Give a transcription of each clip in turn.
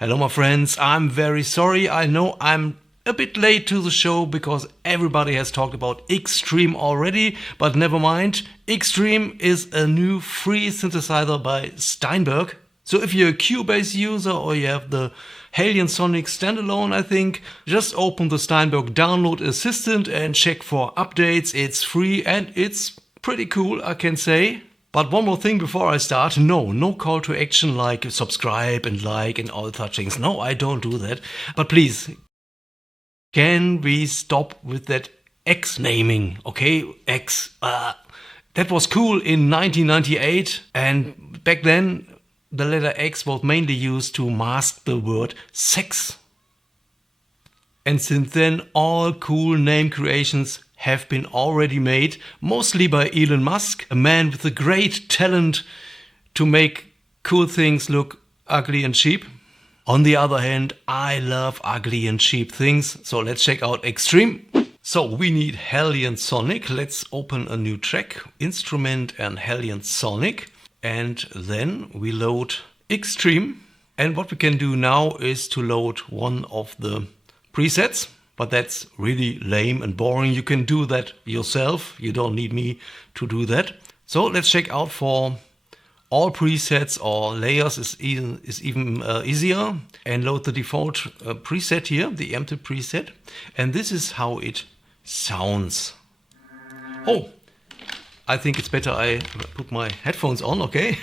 Hello my friends, I'm very sorry. I know I'm a bit late to the show because everybody has talked about Extreme already, but never mind. Extreme is a new free synthesizer by Steinberg. So if you're a Cubase user or you have the Halion Sonic standalone, I think, just open the Steinberg download assistant and check for updates. It's free and it's pretty cool, I can say. But one more thing before I start, no call to action like subscribe and like and all such things. No, I don't do that. But please, can we stop with that X naming, okay? X, that was cool in 1998, and back then the letter X was mainly used to mask the word sex. And since then, all cool name creations have been already made, mostly by Elon Musk, a man with a great talent to make cool things look ugly and cheap. On the other hand, I love ugly and cheap things, so let's check out Extreme. So we need Halion Sonic. Let's open a new track, Instrument and Halion Sonic, and then we load Extreme. And what we can do now is to load one of the presets. But that's really lame and boring. You can do that yourself. You don't need me to do that. So let's check out for all presets or layers is even easier. And load the default preset here, the empty preset. And this is how it sounds. Oh, I think it's better I put my headphones on, okay?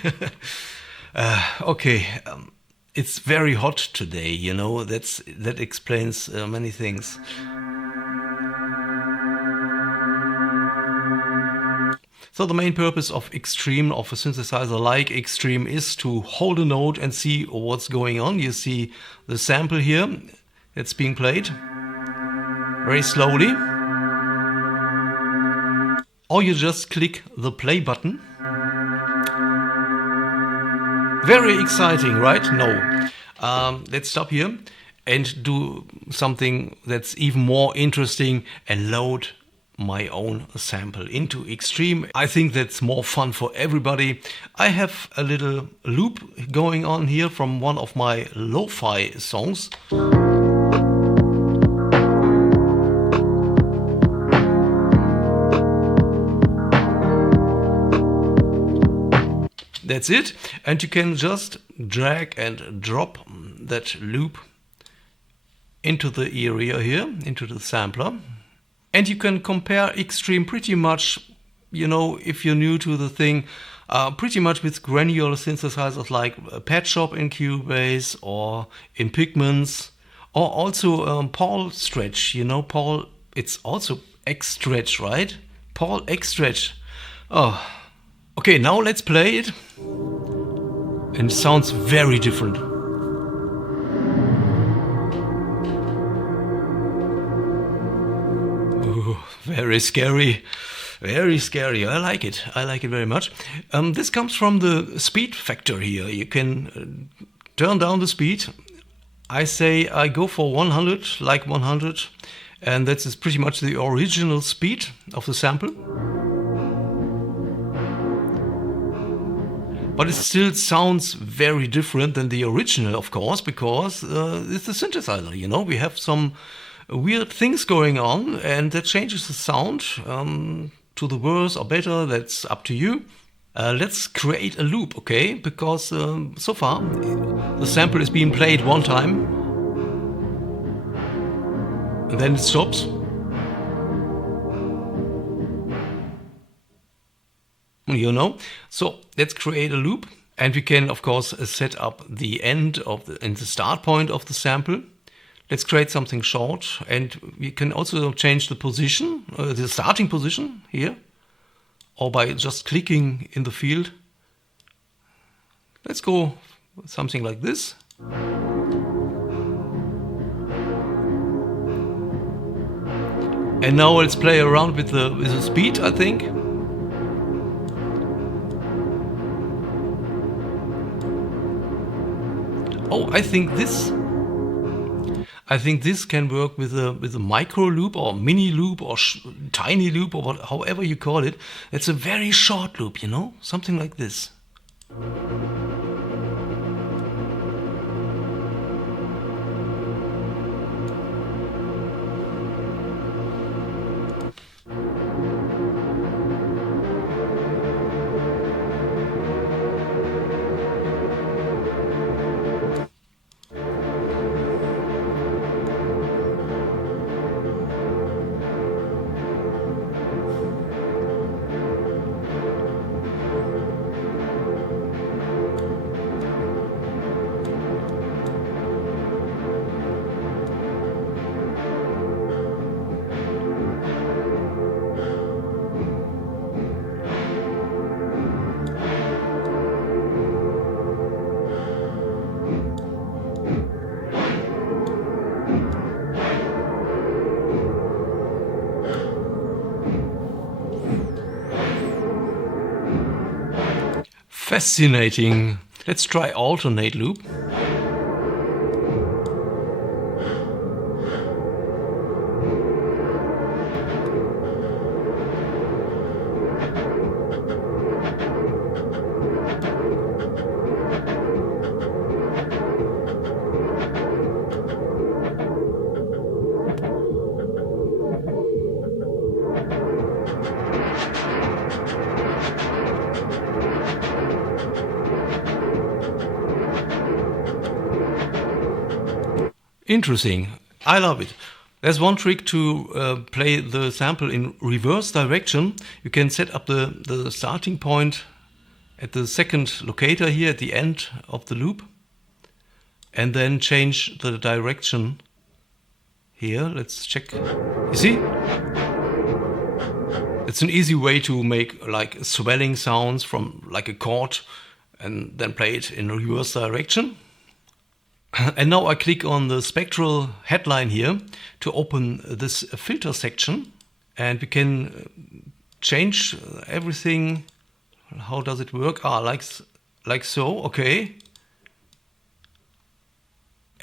Okay. It's very hot today, you know, that explains many things. So the main purpose of Extreme, of a synthesizer like Extreme, is to hold a note and see what's going on. You see the sample here, it's being played very slowly. Or you just click the play button. Very exciting, right? No. Let's stop here and do something that's even more interesting and load my own sample into Extreme. I think that's more fun for everybody. I have a little loop going on here from one of my lo-fi songs. That's it, and you can just drag and drop that loop into the area here, into the sampler. And you can compare Extreme pretty much, you know, if you're new to the thing, pretty much with granular synthesizers like Pad Shop in Cubase or in Pigments, or also Paul Stretch, you know, Paul, it's also X Stretch, right? Paul X Stretch. Oh. Okay, now let's play it. And it sounds very different. Ooh, very scary. Very scary. I like it. I like it very much. This comes from the speed factor here. You can turn down the speed. I say I go for 100, like 100. And that is pretty much the original speed of the sample. But it still sounds very different than the original, of course, because it's a synthesizer, you know. We have some weird things going on, and that changes the sound to the worse or better. That's up to you. Let's create a loop, okay? Because so far, the sample is being played one time, and then it stops. You know, so let's create a loop, and we can of course set up the end of the start point of the sample. Let's create something short, and we can also change the position, the starting position here, or by just clicking in the field. Let's go something like this. And now let's play around with the speed, I think. Oh, I think this can work with a micro loop or mini loop or tiny loop or however you call it. It's a very short loop, you know, something like this. Fascinating. Let's try alternate loop. Interesting. I love it. There's one trick to play the sample in reverse direction. You can set up the starting point at the second locator here at the end of the loop and then change the direction here. Let's check. You see? It's an easy way to make like swelling sounds from like a chord and then play it in reverse direction. And now I click on the spectral headline here to open this filter section, and we can change everything. How does it work? Like so, okay.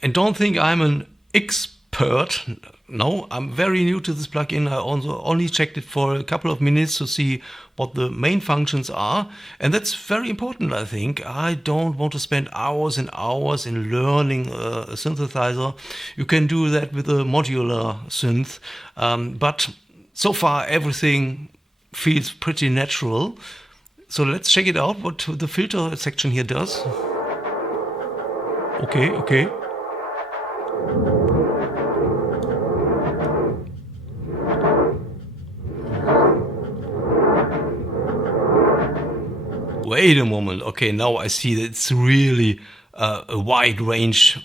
And don't think I'm an expert. No, I'm very new to this plugin. I also only checked it for a couple of minutes to see what the main functions are. And that's very important, I think. I don't want to spend hours and hours in learning a synthesizer. You can do that with a modular synth. But so far, everything feels pretty natural. So let's check it out, what the filter section here does. Okay. Wait a moment. Okay, now I see that it's really a wide range,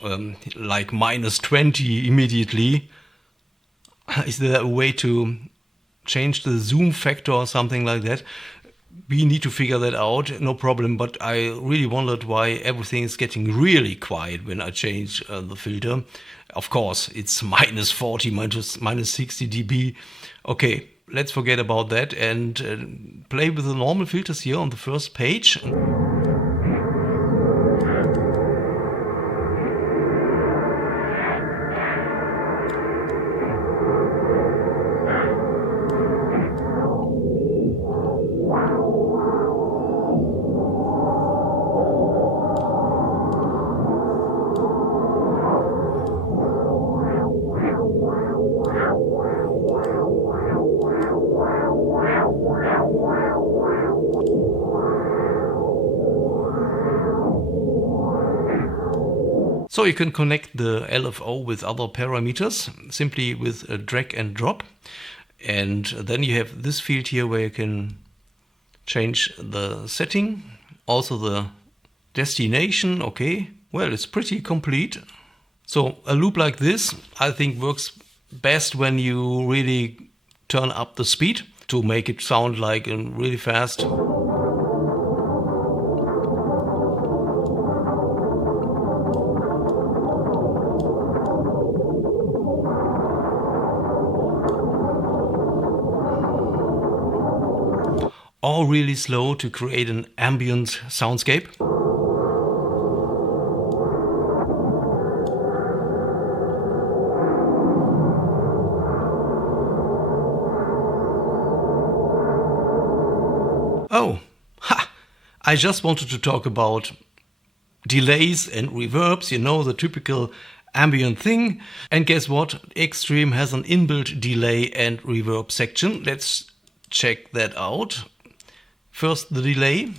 like -20 immediately. Is there a way to change the zoom factor or something like that? We need to figure that out, no problem, but I really wondered why everything is getting really quiet when I change the filter. Of course, it's -40, -60 dB. Okay, let's forget about that and play with the normal filters here on the first page. So you can connect the LFO with other parameters simply with a drag and drop. And then you have this field here where you can change the setting, also the destination. Okay, well, it's pretty complete. So a loop like this, I think, works best when you really turn up the speed to make it sound like really fast. Or really slow to create an ambient soundscape. Oh, I just wanted to talk about delays and reverbs, you know, the typical ambient thing. And guess what? Xtreme has an inbuilt delay and reverb section. Let's check that out. First, the delay.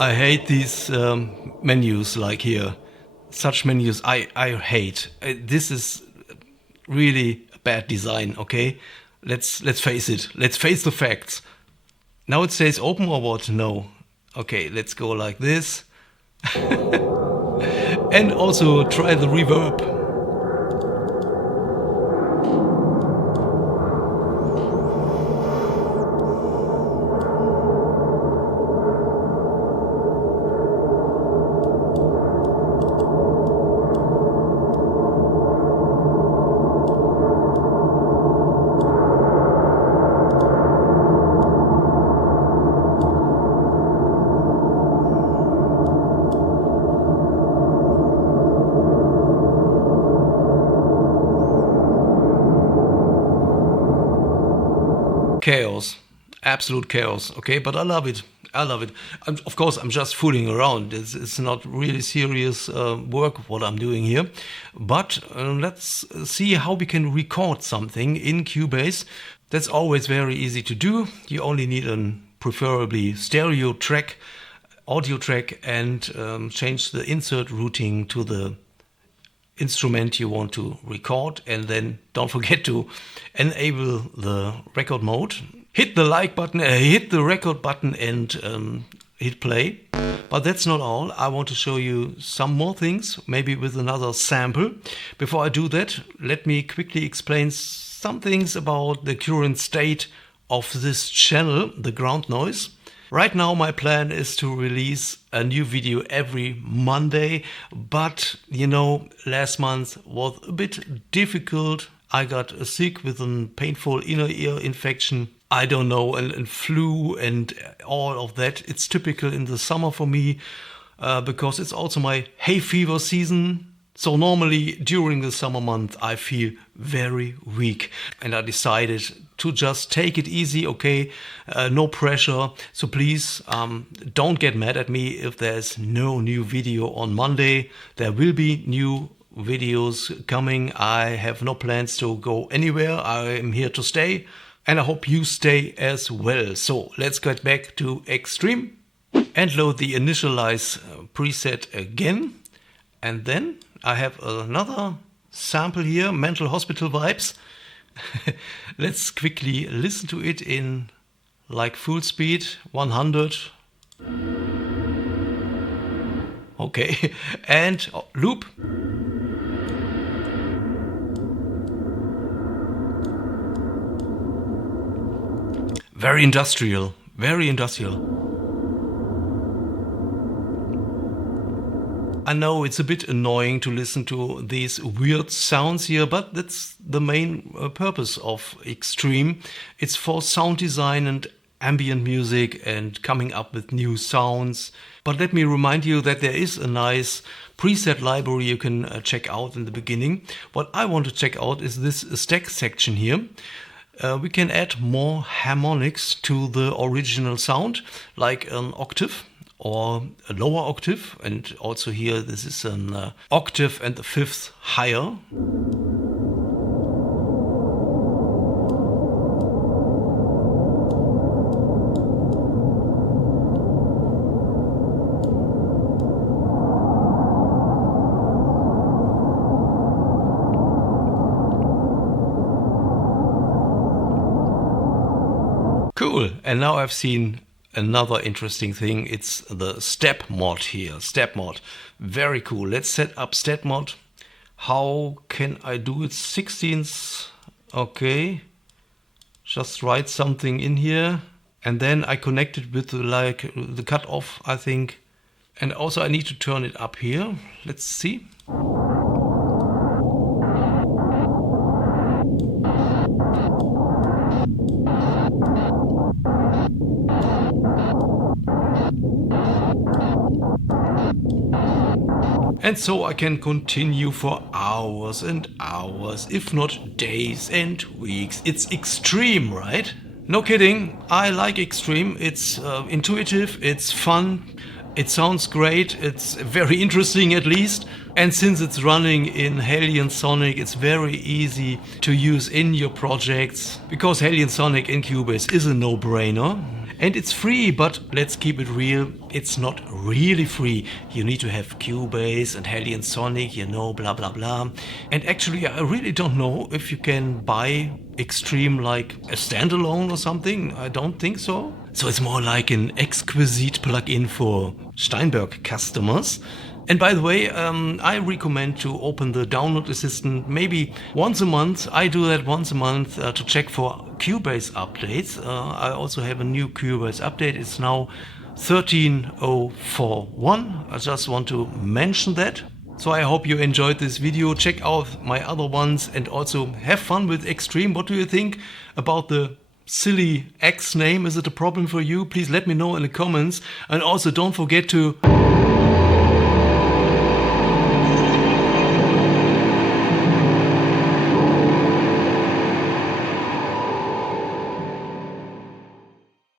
I hate these menus like here. Such menus I hate. This is really a bad design, okay? Let's face it. Let's face the facts. Now it says open or what? No. Okay, let's go like this. And also try the reverb. chaos, absolute chaos. Okay, but I love it. I love it. Of course, I'm just fooling around. It's not really serious work what I'm doing here. But let's see how we can record something in Cubase. That's always very easy to do. You only need a preferably stereo track, audio track, and change the insert routing to the instrument you want to record, and then don't forget to enable the record mode. Hit the like button, hit the record button, and hit play. But that's not all. I want to show you some more things, maybe with another sample. Before I do that, let me quickly explain some things about the current state of this channel, the ground noise. Right now my plan is to release a new video every Monday, but you know, last month was a bit difficult. I got sick with a painful inner ear infection, I don't know, and flu and all of that. It's typical in the summer for me because it's also my hay fever season. So normally during the summer month I feel very weak, and I decided to just take it easy, okay, no pressure. So please don't get mad at me if there's no new video on Monday. There will be new videos coming. I have no plans to go anywhere. I am here to stay, and I hope you stay as well. So let's get back to Extreme and load the initialize preset again, and then I have another sample here, Mental Hospital Vibes. Let's quickly listen to it in like full speed, 100. Okay, and loop. Very industrial, very industrial. I know it's a bit annoying to listen to these weird sounds here, but that's the main purpose of Extreme. It's for sound design and ambient music and coming up with new sounds. But let me remind you that there is a nice preset library you can check out in the beginning. What I want to check out is this stack section here. We can add more harmonics to the original sound, like an octave or a lower octave, and also here this is an octave and a fifth higher. Cool, and now I've seen another interesting thing. It's the Stepmod here. Stepmod, very cool. Let's set up Stepmod. How can I do it? 16th. Okay, just write something in here, and then I connect it with like the cutoff, I think. And also I need to turn it up here. Let's see. And so I can continue for hours and hours, if not days and weeks. It's Extreme, right? No kidding, I like Extreme. It's intuitive, it's fun, it sounds great, it's very interesting at least. And since it's running in Halion Sonic, it's very easy to use in your projects, because Halion Sonic in Cubase is a no-brainer. And it's free, but let's keep it real, it's not really free. You need to have Cubase and Halion Sonic, you know, blah blah blah. And actually I really don't know if you can buy Extreme like a standalone or something. I don't think so. So it's more like an exquisite plugin for Steinberg customers. And by the way, I recommend to open the download assistant maybe once a month. I do that once a month to check for Cubase updates. I also have a new Cubase update. It's now 13.041. I just want to mention that. So I hope you enjoyed this video. Check out my other ones and also have fun with Extreme. What do you think about the silly X name? Is it a problem for you? Please let me know in the comments. And also don't forget to